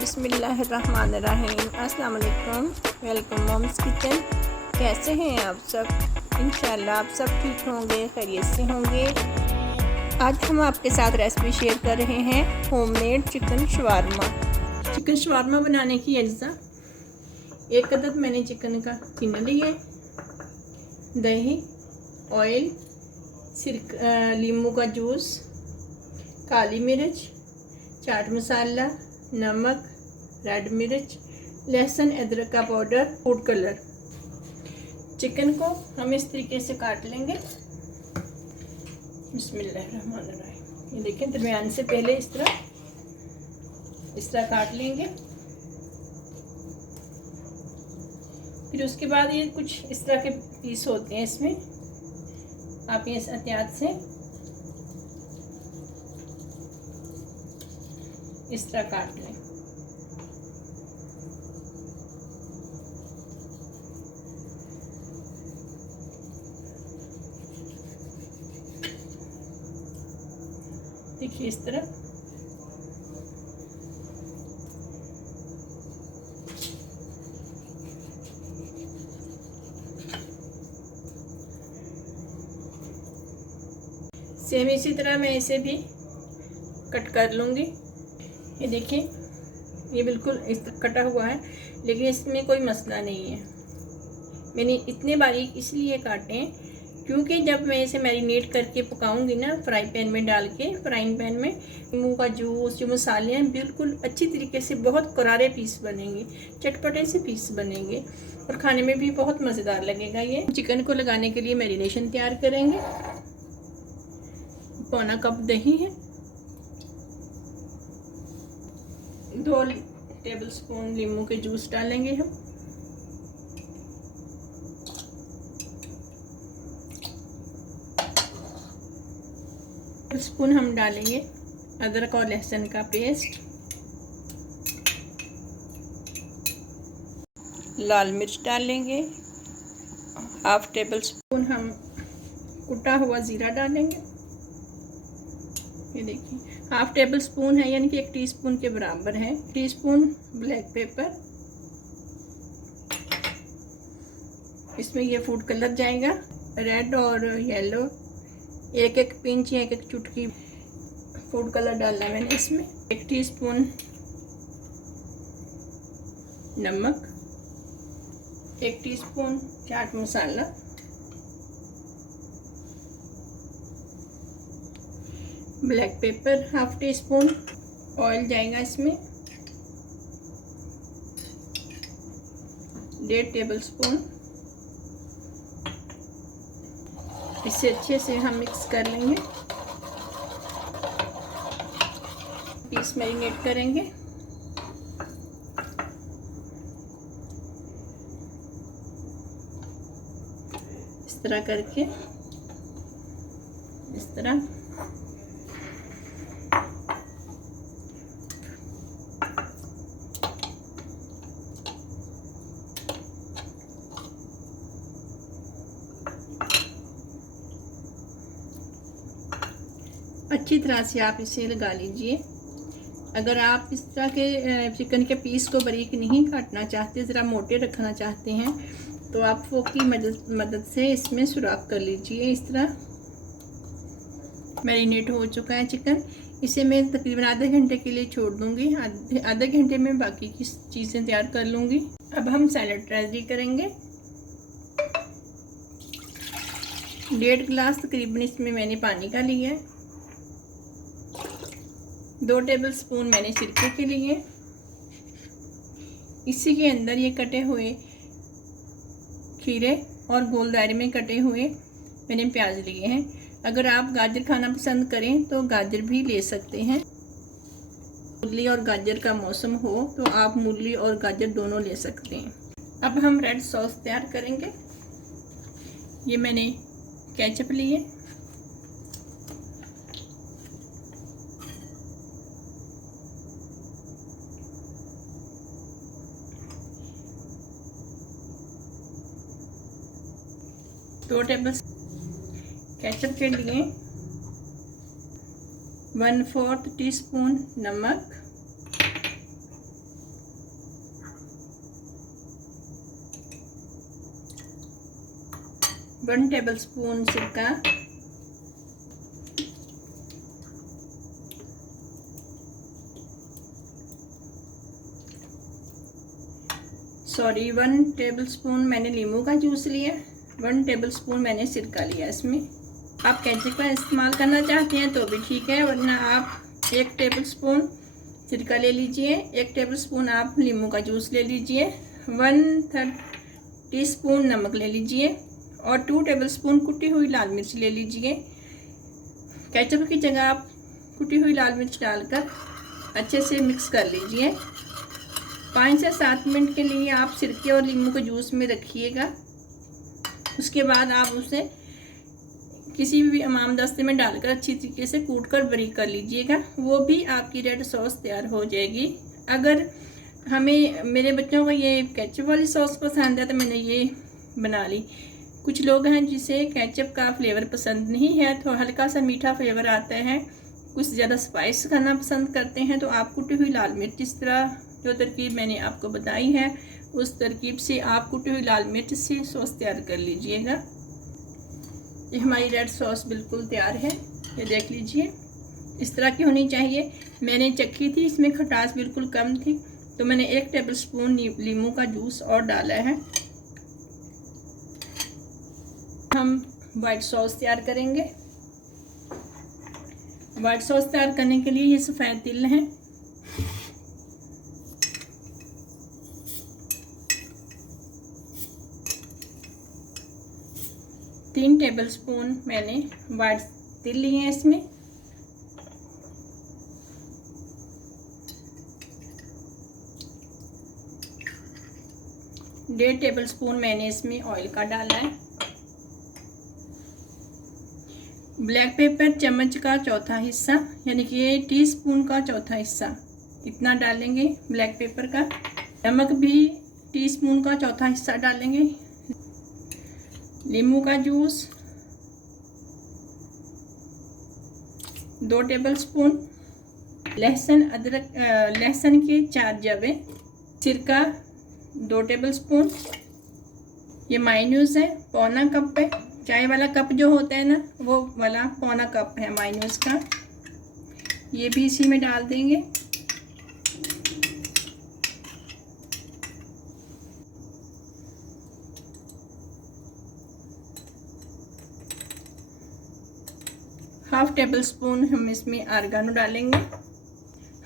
बिस्मिल्लाहिर्रहमानिर्रहीम। अस्सलाम वालेकुम। Welcome mom's kitchen. कैसे हैं आप सब? इंशाल्लाह आप सब ठीक होंगे, खैरियत से होंगे। आज हम आपके साथ रेसिपी शेयर कर रहे हैं homemade chicken shawarma. Chicken shawarma बनाने की अज्जा: 1 अदद मैंने चिकन का किना लिए, दही, ऑयल, नींबू का जूस, काली मिर्च, चाट मसाला, नमक, रेड मिर्च, लहसुन अदरक का पाउडर, फूड कलर। चिकन को हम इस तरीके से काट लेंगे। बिस्मिल्लाहिर्रहमानिर्रहीम। ये देखिए, दरमियान से पहले इस तरह काट लेंगे। फिर उसके बाद ये कुछ इस तरह के पीस होते हैं, इसमें आप ये एहतियात से इस तरह काट लें। देखिए इस तरह। सेम इसी तरह मैं इसे भी कट कर लूँगी। ये देखिए, ये बिल्कुल इस तरह कटा हुआ है, लेकिन इसमें कोई मसला नहीं है। मैंने इतने बारीक इसलिए काटे हैं क्योंकि जब मैं इसे मैरिनेट करके पकाऊंगी ना, फ्राई पैन में डाल के, फ्राइंग पैन में, नींबू का जूस, जो मसाले हैं, बिल्कुल अच्छी तरीके से बहुत करारे पीस बनेंगे, चटपटे से पीस बनेंगे और खाने में भी बहुत मज़ेदार लगेगा। ये चिकन को लगाने के लिए मैरिनेशन तैयार करेंगे। पौना कप दही है, 2 टेबलस्पून नींबू के जूस डालेंगे हम, स्पून हम डालेंगे अदरक और लहसुन का पेस्ट, लाल मिर्च डालेंगे, 1/2 टेबलस्पून हम कुटा हुआ ज़ीरा डालेंगे। ये देखिए 1/2 टेबलस्पून है, यानी कि 1 टीस्पून के बराबर है। टीस्पून ब्लैक पेपर, इसमें ये फूड कलर जाएगा, रेड और येलो, 1-1 पिंच या 1-1 चुटकी फूड कलर डालना है मैंने इसमें। 1 टीस्पून नमक, 1 teaspoon chaat masala, black pepper 1/2 teaspoon, oil जाएगा इसमें 1.5 टेबलस्पून। इसे अच्छे से हम मिक्स कर लेंगे। पीस मैरिनेट करेंगे। इस तरह करके, इस तरह अच्छी तरह से आप इसे लगा लीजिए। अगर आप इस तरह के चिकन के पीस को बारीक नहीं काटना चाहते, ज़रा मोटे रखना चाहते हैं, तो आप फोक की मदद से इसमें सुराख कर लीजिए। इस तरह मैरिनेट हो चुका है चिकन। इसे मैं तकरीबन आधे घंटे के लिए छोड़ दूंगी। आधे घंटे में बाकी की चीज़ें तैयार कर लूँगी। अब हम सैलड रेडी करेंगे। 1.5 गिलास तकरीबन इसमें मैंने पानी का लिया है। 2 टेबलस्पून मैंने सिरके के लिए। इसी के अंदर ये कटे हुए खीरे और गोल दायरे में कटे हुए मैंने प्याज लिए हैं। अगर आप गाजर खाना पसंद करें तो गाजर भी ले सकते हैं। मूली और गाजर का मौसम हो तो आप मूली और गाजर दोनों ले सकते हैं। अब हम रेड सॉस तैयार करेंगे। ये मैंने केचप लिए, दो टेबल केचप के लिए 1/4 टीस्पून नमक, 1 टेबलस्पून सिरका, सॉरी 1 टेबलस्पून मैंने नींबू का जूस लिया, 1 टेबलस्पून मैंने सिरका लिया। इसमें आप केचप का इस्तेमाल करना चाहते हैं तो भी ठीक है, वरना आप 1 टेबलस्पून सिरका ले लीजिए, 1 टेबलस्पून आप नींबू का जूस ले लीजिए, 1/3 टीस्पून नमक ले लीजिए और 2 टेबलस्पून कुटी हुई लाल मिर्च ले लीजिए। केचप की जगह आप कुटी हुई लाल मिर्च डालकर अच्छे से मिक्स कर लीजिए। 5 से 7 मिनट के लिए आप सिरके और नींबू के जूस में रखिएगा। उसके बाद आप उसे किसी भी इमाम दस्ते में डालकर अच्छी तरीके से कूटकर बारीक कर लीजिएगा। वो भी आपकी रेड सॉस तैयार हो जाएगी। अगर मेरे बच्चों को ये केचप वाली सॉस पसंद है तो मैंने ये बना ली। कुछ लोग हैं जिसे केचप का फ्लेवर पसंद नहीं है, तो हल्का सा मीठा फ्लेवर आता है, कुछ ज़्यादा स्पाइस खाना पसंद करते हैं, तो आप कुटी हुई लाल मिर्च, जिस तरह जो तरकीब मैंने आपको बताई है उस तरकीब से आप कुटी हुई लाल मिर्च से सॉस तैयार कर लीजिएगा। ये हमारी रेड सॉस बिल्कुल तैयार है, ये देख लीजिए इस तरह की होनी चाहिए। मैंने चखी थी, इसमें खटास बिल्कुल कम थी, तो मैंने 1 टेबलस्पून नींबू का जूस और डाला है। हम वाइट सॉस तैयार करेंगे। वाइट सॉस तैयार करने के लिए ये सफ़ेद तिल हैं, तीन टेबलस्पून मैंने वाइट तिल लिए हैं। इसमें डेढ़ टेबलस्पून मैंने इसमें ऑयल का डाला है। ब्लैक पेपर चम्मच का चौथा हिस्सा, यानी कि टीस्पून का चौथा हिस्सा इतना डालेंगे ब्लैक पेपर का। नमक भी टीस्पून का चौथा हिस्सा डालेंगे। नींबू का जूस 2 टेबलस्पून, लहसुन के 4 जवे, सिरका 2 टेबलस्पून, ये मायोनीज है पौना कप है, चाय वाला कप जो होता है ना वो वाला पौना कप है मायोनीज का, ये भी इसी में डाल देंगे। हाफ टेबलस्पून हम इसमें ऑरिगेनो डालेंगे।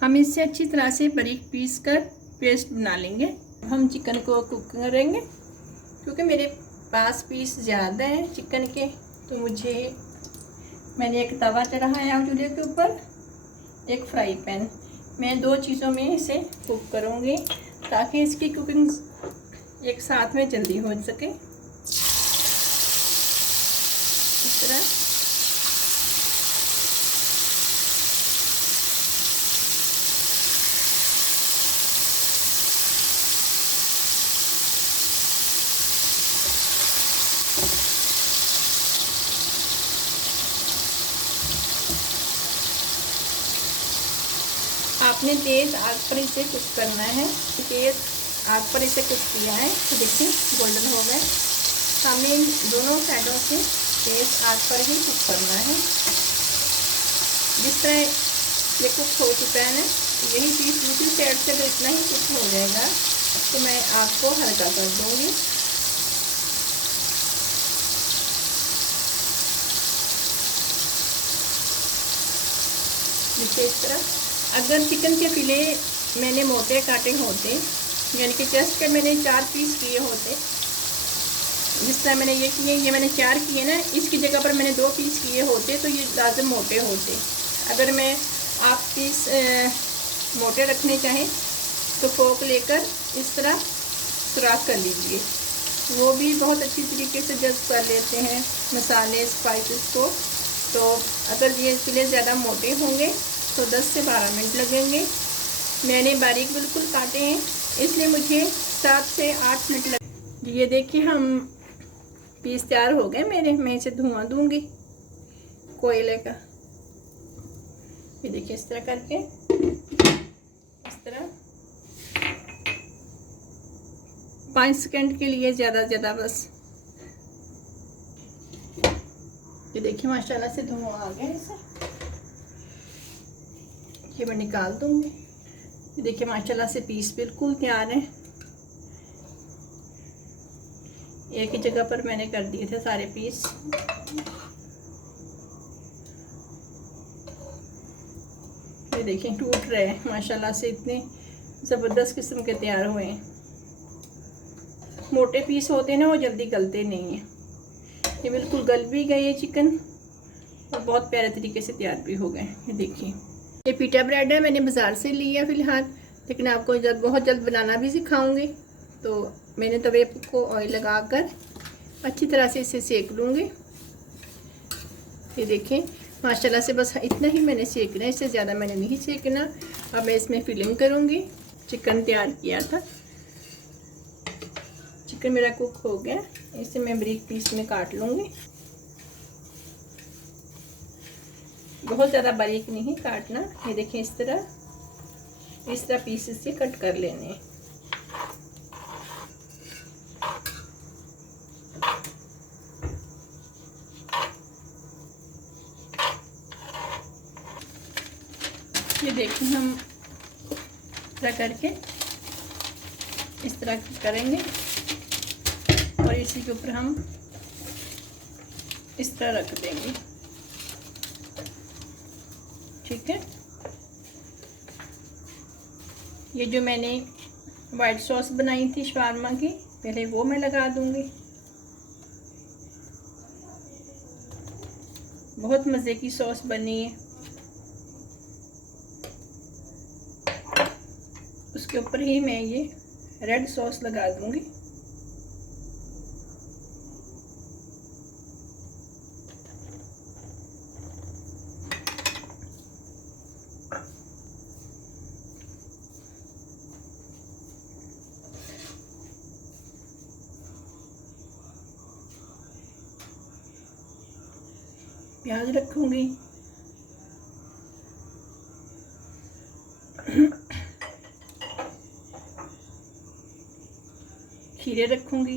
हम इससे अच्छी तरह से बारीक पीस कर पेस्ट बना लेंगे। हम चिकन को कुक करेंगे, क्योंकि मेरे पास पीस ज़्यादा हैं चिकन के, तो मैंने एक तवा चढ़ाया चूल्हे के ऊपर, एक फ्राई पैन। मैं 2 चीज़ों में इसे कुक करूँगी ताकि इसकी कुकिंग एक साथ में जल्दी हो सके। इस तरह आपने तेज़ आग पर इसे कुक करना है। तेज़ आग पर इसे कुक किया है तो देखिए गोल्डन हो गए। हमें दोनों साइडों से तेज़ आग पर ही कुक करना है। जिस तरह ये कुक हो चुका है ना, यही चीज़ दूसरी साइड से तो इतना ही कुक हो जाएगा, तो मैं आग को हल्का कर दूँगी। इस तरह अगर चिकन के फिले मैंने मोटे काटे होते, यानी कि चेस्ट के मैंने 4 पीस किए होते, जिस तरह मैंने ये किए, ये मैंने 4 किए ना, इसकी जगह पर मैंने 2 पीस किए होते तो ये लाज़िम मोटे होते। अगर मैं आप पीस मोटे रखने चाहें तो फोक लेकर इस तरह सुराख कर लीजिए, वो भी बहुत अच्छी तरीके से जज़्ब कर लेते हैं मसाले स्पाइसेस को। तो अगर ये फिले ज़्यादा मोटे होंगे तो 10 से 12 मिनट लगेंगे। मैंने बारीक बिल्कुल काटे हैं, इसलिए मुझे 7 से 8 मिनट लगे। ये देखिए हम पीस तैयार हो गए मेरे। मैं इसे धुआं दूंगी कोयले का। ये देखिए इस तरह करके, इस तरह 5 सेकंड के लिए ज़्यादा बस देखिए माशाल्लाह से धुआं आ गया इसे, ये मैं निकाल दूंगी। ये देखिए माशाल्लाह से पीस बिल्कुल तैयार हैं। एक ही जगह पर मैंने कर दिए थे सारे पीस। ये देखिए टूट रहे हैं माशाल्लाह से, इतने ज़बरदस्त किस्म के तैयार हुए हैं। मोटे पीस होते हैं ना, वो जल्दी गलते नहीं हैं। ये बिल्कुल गल भी गए ये चिकन और बहुत प्यारे तरीके से तैयार भी हो गए। ये देखिए ये पीटा ब्रेड है, मैंने बाज़ार से लिया फ़िलहाल, लेकिन आपको बहुत जल्द बनाना भी सिखाऊंगी। तो मैंने तवे को ऑयल लगाकर अच्छी तरह से इसे सेक लूँगी। ये देखें माशाल्लाह से बस इतना ही मैंने सेकना है, इससे ज़्यादा मैंने नहीं सेकना। अब मैं इसमें फिलिंग करूँगी। चिकन तैयार किया था, चिकन मेरा कुक हो गया, इसे मैं बारीक पीस में काट लूँगी। बहुत ज़्यादा बारीक नहीं काटना। ये देखिए इस तरह पीसेस से कट कर लेने हैं। ये देखिए हम इस तरह करके इस तरह करेंगे और इसी के ऊपर हम इस तरह रख देंगे। ठीक है, ये जो मैंने वाइट सॉस बनाई थी शवारमा की, पहले वो मैं लगा दूंगी। बहुत मज़े की सॉस बनी है। उसके ऊपर ही मैं ये रेड सॉस लगा दूंगी। प्याज रखूंगी, खीरे रखूंगी,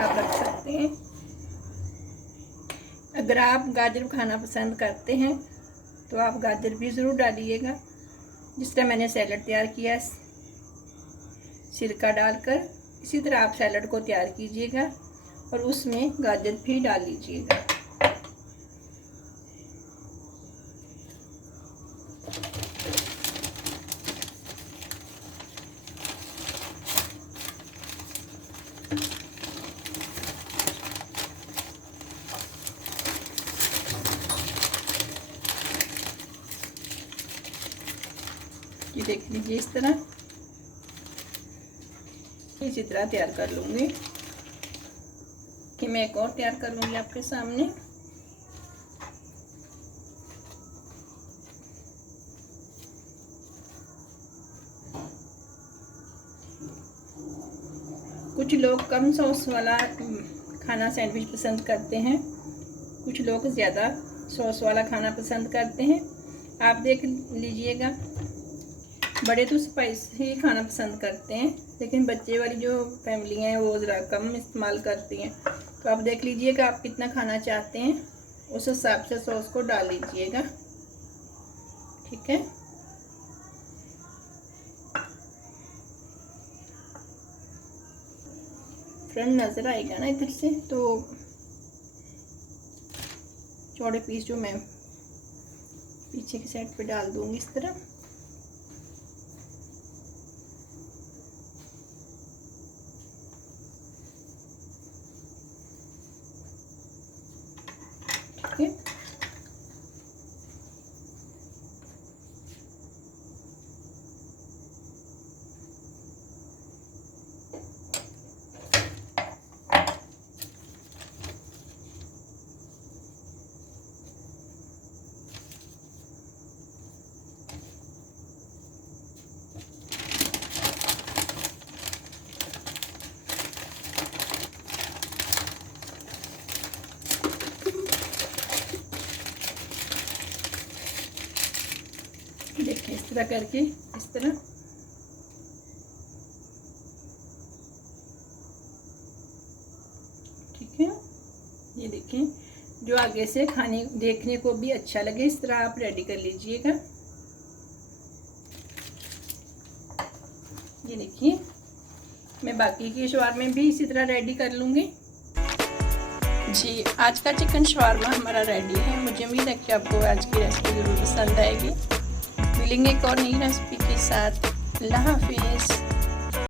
आप रख सकते हैं। अगर आप गाजर खाना पसंद करते हैं तो आप गाजर भी ज़रूर डालिएगा। जिस तरह मैंने सैलड तैयार किया सिरका डालकर, इसी तरह आप सैलड को तैयार कीजिएगा और उसमें गाजर भी डाल लीजिएगा। ये देख लीजिए इसी तरह तैयार कर लूँगी। कि मैं एक और तैयार कर लूँगी आपके सामने। कुछ लोग कम सॉस वाला खाना सैंडविच पसंद करते हैं, कुछ लोग ज़्यादा सॉस वाला खाना पसंद करते हैं। आप देख लीजिएगा, बड़े तो स्पाइसी खाना पसंद करते हैं, लेकिन बच्चे वाली जो फैमिली हैं वो ज़रा कम इस्तेमाल करती हैं। तो आप देख लीजिएगा आप कितना खाना चाहते हैं, उस हिसाब से सॉस को डाल लीजिएगा। ठीक है, फ्रंट नज़र आएगा ना इधर से, तो चौड़े पीस जो मैं पीछे की साइड पे डाल दूंगी इस तरह। ठीक है, देखें इस तरह करके, इस तरह ठीक है। ये देखें, जो आगे से खाने देखने को भी अच्छा लगे इस तरह आप रेडी कर लीजिएगा। ये देखिए, मैं बाकी के शवारमे भी इसी तरह रेडी कर लूँगी। जी, आज का चिकन शवारमा हमारा रेडी है। मुझे उम्मीद है कि आपको आज की रेसिपी ज़रूर पसंद आएगी। मिलेंगे एक और नई रेसिपी के साथ। अल्लाह हाफिज़।